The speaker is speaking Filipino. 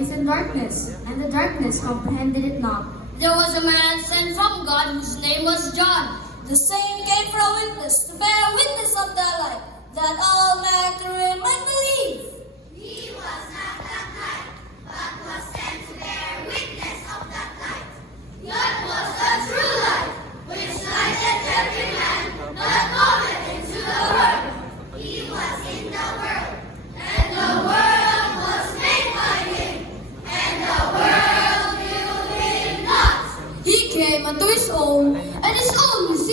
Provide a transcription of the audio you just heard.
is in darkness, and the darkness comprehended it not. There was a man sent from God whose name was John. The same came for a witness, to bear witness of the light, that all men therein might believe. He was not that light, but was sent to bear witness of that light. God was the true light, which lighted every man that cometh into the world. He was in the world, and the world was made by him, and the world knew him not. He came unto his own, and his own received